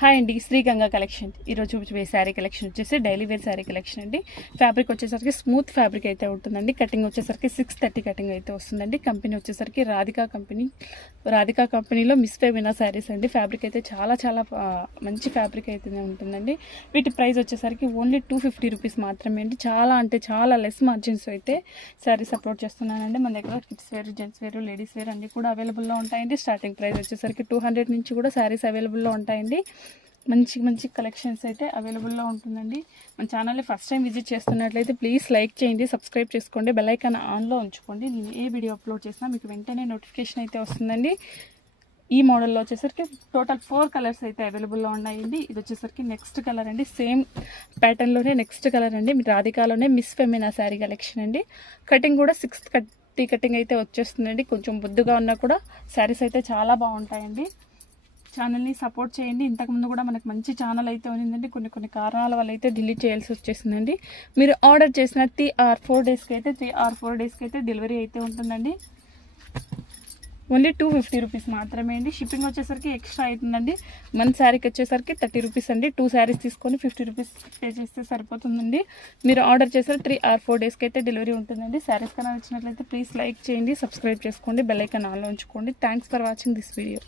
Hi అండి, Sriganga collection. ఈరోజు చూపించే శారీ కలెక్షన్ వచ్చేసి డైలీ వేర్ శారీ కలెక్షన్ అండి. ఫ్యాబ్రిక్ వచ్చేసరికి స్మూత్ ఫ్యాబ్రిక్ అయితే ఉంటుందండి. కటింగ్ వచ్చేసరికి 630 కటింగ్ అయితే వస్తుందండి. కంపెనీ వచ్చేసరికి రాధికా కంపెనీలో మిస్ ఫెమినా శారీస్ అండి. ఫ్యాబ్రిక్ అయితే చాలా మంచి ఫ్యాబ్రిక్ అయితే ఉంటుందండి. వీటి ప్రైస్ వచ్చేసరికి ఓన్లీ 250 రూపీస్ మాత్రమే అండి. చాలా లెస్ మార్జిన్స్ అయితే శారీస్ అప్లోడ్ చేస్తున్నానండి. మన దగ్గర kids wear, gents wear, ladies wear అన్ని కూడా అవైలబుల్లో ఉంటాయండి. స్టార్టింగ్ ప్రైస్ వచ్చేసరికి 200 నుంచి కూడా శారీస్ అవైలబుల్లో ఉంటాయండి. మంచి కలెక్షన్స్ అయితే అవైలబుల్లో ఉంటుందండి. మన ఛానల్ని ఫస్ట్ టైం విజిట్ చేస్తున్నట్లయితే ప్లీజ్ లైక్ చేయండి, సబ్స్క్రైబ్ చేసుకోండి, బెల్ ఐకాన్ ఆన్లో ఉంచుకోండి. నేను ఏ వీడియో అప్లోడ్ చేసినా మీకు వెంటనే నోటిఫికేషన్ అయితే వస్తుందండి. ఈ మోడల్లో వచ్చేసరికి టోటల్ 4 కలర్స్ అయితే అవైలబుల్లో ఉన్నాయండి. ఇది వచ్చేసరికి నెక్స్ట్ కలర్ అండి. సేమ్ ప్యాటర్న్లోనే నెక్స్ట్ కలర్ అండి. రాధికాలోనే మిస్ ఫెమినా శారీ కలెక్షన్ అండి. కటింగ్ కూడా 630 కటింగ్ అయితే వచ్చేస్తుందండి. కొంచెం బొద్దుగా ఉన్నా కూడా శారీస్ అయితే చాలా బాగుంటాయండి. ఛానల్ని సపోర్ట్ చేయండి. ఇంతకుముందు కూడా మనకు మంచి ఛానల్ అయితే ఉన్నిందండి. కొన్ని కారణాల వల్ల అయితే డిలీట్ చేయాల్సి వచ్చేసిందండి. మీరు ఆర్డర్ చేసిన 3 or 4 డేస్కి అయితే డెలివరీ అయితే ఉంటుందండి. ఓన్లీ 250 రూపీస్ మాత్రమే అండి. షిప్పింగ్ వచ్చేసరికి ఎక్స్ట్రా అవుతుందండి. మన శారీకి వచ్చేసరికి 30 రూపీస్ అండి. 2 శారీస్ తీసుకొని 50 రూపీస్ పే చేస్తే సరిపోతుందండి. మీరు ఆర్డర్ చేసిన 3 or 4 డేస్కి అయితే డెలివరీ ఉంటుందండి. శారీస్ కన్నా వచ్చినట్లయితే ప్లీజ్ లైక్ చేయండి, సబ్స్క్రైబ్ చేసుకోండి, బెల్ ఐకాన్ ఆన్లో ఉంచుకోండి. Thanks for watching this video.